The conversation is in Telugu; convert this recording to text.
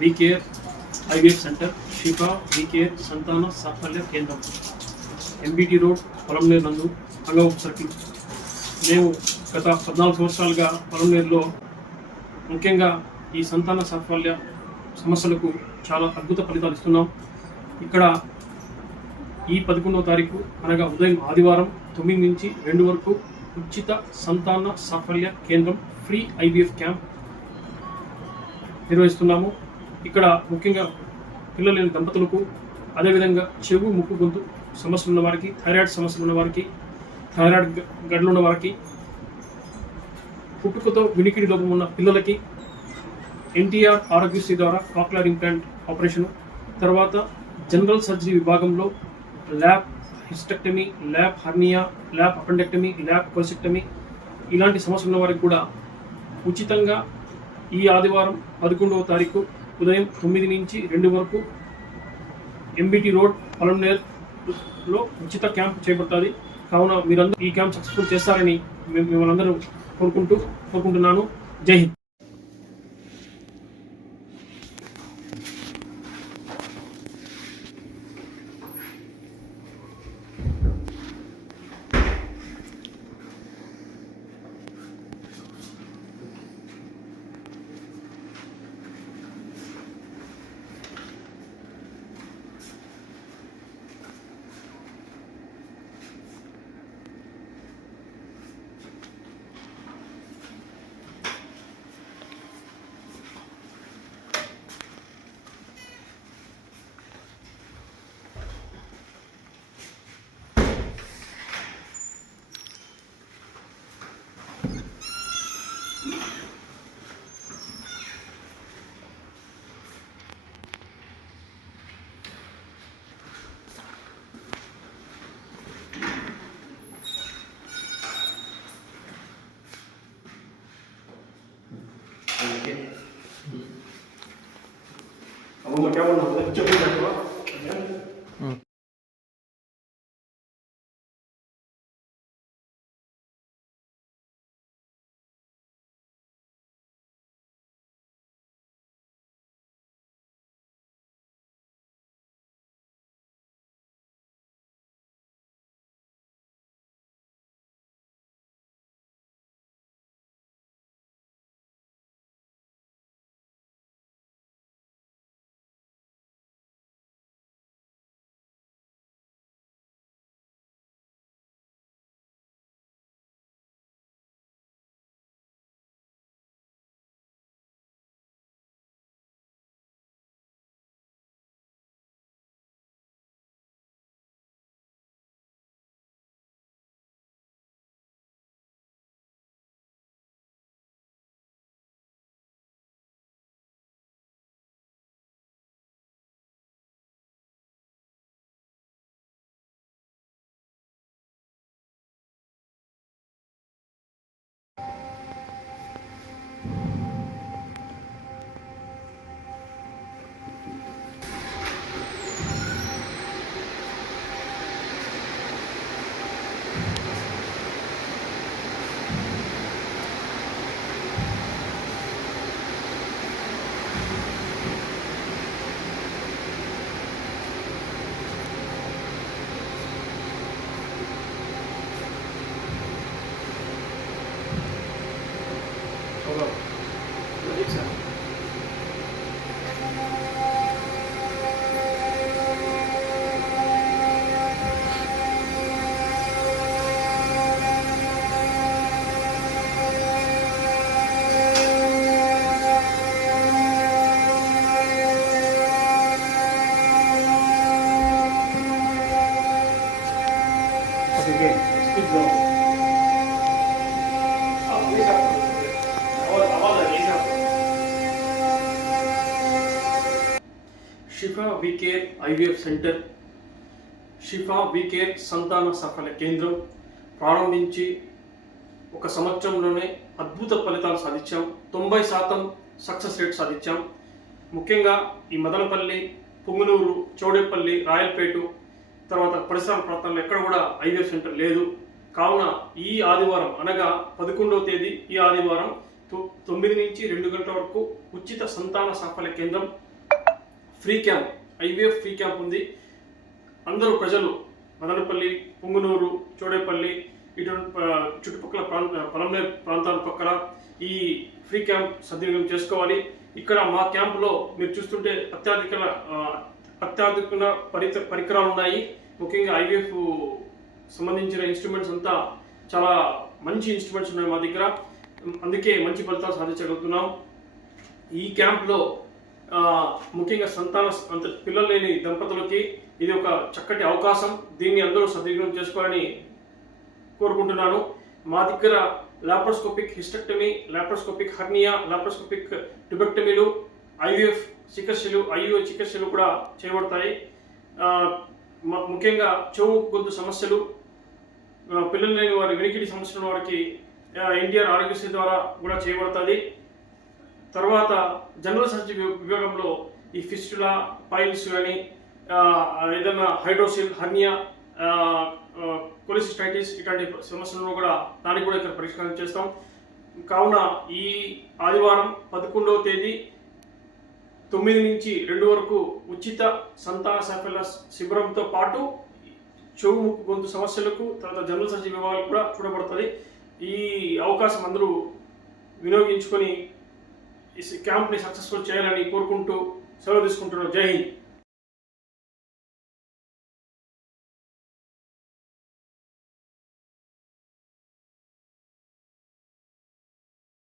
వీకేర్ ఐవీఎఫ్ సెంటర్, షిఫా వీకేర్ సంతాన సాఫల్య కేంద్రం, ఎంబీటీ రోడ్, పొలంనేరు నందు, అంగవపు సర్కిల్. మేము గత 14 సంవత్సరాలుగా పొలంనేరులో ముఖ్యంగా ఈ సంతాన సాఫల్య సమస్యలకు చాలా అద్భుత ఫలితాలు ఇస్తున్నాం. ఇక్కడ ఈ 11వ తారీఖు అనగా ఉదయం ఆదివారం 9 నుంచి 2 వరకు ఉచిత సంతాన సాఫల్య కేంద్రం ఫ్రీ ఐవీఎఫ్ క్యాంప్ నిర్వహిస్తున్నాము. ఇక్కడ ముఖ్యంగా పిల్లలు లేని దంపతులకు, అదేవిధంగా చెవు, ముక్కు, గొంతు సమస్యలు ఉన్న వారికి, థైరాయిడ్ సమస్యలు ఉన్న వారికి, థైరాయిడ్ గడ్డలు ఉన్న వారికి, పుట్టుకతో వినికిడి లోపం ఉన్న పిల్లలకి ఎన్టీఆర్ ఆరోగ్యశ్రీ ద్వారా కాక్లియర్ ఇంప్లాంట్ ఆపరేషను, తర్వాత జనరల్ సర్జరీ విభాగంలో lap hysterectomy, lap hernia, lap appendectomy, lap colectomy ఇలాంటి సమస్యలు ఉన్న వారికి కూడా ఉచితంగా ఈ ఆదివారం 11వ తారీఖు ఉదయం 9 నుంచి 2 వరకు ఎంబీటీ రోడ్, పొలంనేరులో ఉచిత క్యాంప్ చేపడుతుంది. కావున మీరందరూ ఈ క్యాంప్ సక్సెస్ఫుల్ చేస్తారని మిమ్మల్ని అందరూ కోరుకుంటున్నాను. జై హింద్. अब मैं क्या बोलना है चुप बैठो। షిఫా వీకేర్ ఐవీఎఫ్ సెంటర్, షిఫా వీకేర్ సంతాన సాఫల్య కేంద్రం ప్రారంభించి 1 సంవత్సరంలోనే అద్భుత ఫలితాలు సాధించాం. 90% సక్సెస్ రేట్ సాధించాం. ముఖ్యంగా ఈ మదనపల్లి, పుంగనూరు, చౌడేపల్లి, రాయలపేట తర్వాత పరిసర ప్రాంతాల్లో ఎక్కడ కూడా ఐవీఎఫ్ సెంటర్ లేదు. కావున ఈ ఆదివారం అనగా 11వ తేదీ ఈ ఆదివారం 9 నుంచి 2 గంటల వరకు ఉచిత సంతాన సాఫల్య కేంద్రం free camp, IVF free camp ఉంది. అందరూ ప్రజలు మదనపల్లి, పుంగనూరు, చోడేపల్లి ఇటువంటి చుట్టుపక్కల పొలంనేరు ప్రాంతాల పక్కన ఈ ఫ్రీ క్యాంప్ సద్వినియోగం చేసుకోవాలి. ఇక్కడ మా క్యాంపులో మీరు చూస్తుంటే అత్యాధునిక పరికరాలు ఉన్నాయి. ముఖ్యంగా IVF సంబంధించిన ఇన్స్ట్రుమెంట్స్ అంతా చాలా మంచి ఇన్స్ట్రుమెంట్స్ ఉన్నాయి మా దగ్గర. అందుకే మంచి ఫలితాలు సాధించగలుగుతున్నాం. ఈ క్యాంప్లో ముఖ్యంగా పిల్లలు లేని దంపతులకి ఇది ఒక చక్కటి అవకాశం. దీన్ని అందరూ సద్వినియోగం చేసుకోవాలని కోరుకుంటున్నాను. మా దగ్గర laparoscopic hysterectomy, laparoscopic hernia, laparoscopic ట్యూబెక్టమీలు, IVF చికిత్సలు, IUI చికిత్సలు కూడా చేయబడతాయి. ముఖ్యంగా చెవు గొంతు సమస్యలు, పిల్లలు లేని వారి వినికిడి సమస్యల వారికి ఎన్టీఆర్ ఆరోగ్యశ్రీ ద్వారా కూడా చేయబడుతుంది. తర్వాత జనరల్ సర్జరీ విభాగంలో ఈ ఫిస్టులా, పైల్స్ కానీ ఏదైనా హైడ్రోసిల్, హర్నియా, కొలిసిస్టైటిస్ ఇట్లాంటి సమస్యలను కూడా దానికి కూడా ఇక్కడ పరిష్కారం చేస్తాం. కావున ఈ ఆదివారం 11వ తేదీ 9 నుంచి 2 వరకు ఉచిత సంతాన సాఫల్య శిబిరంతో పాటు చెవు ముక్కు గొంతు సమస్యలకు తర్వాత జనరల్ సర్జరీ విభాగాలు కూడా చూడబడుతుంది. ఈ అవకాశం అందరూ వినియోగించుకొని ఈ క్యాంప్ని సక్సెస్ఫుల్ చేయాలని కోరుకుంటూ సెలవు తీసుకుంటున్నాను. జై హింద్.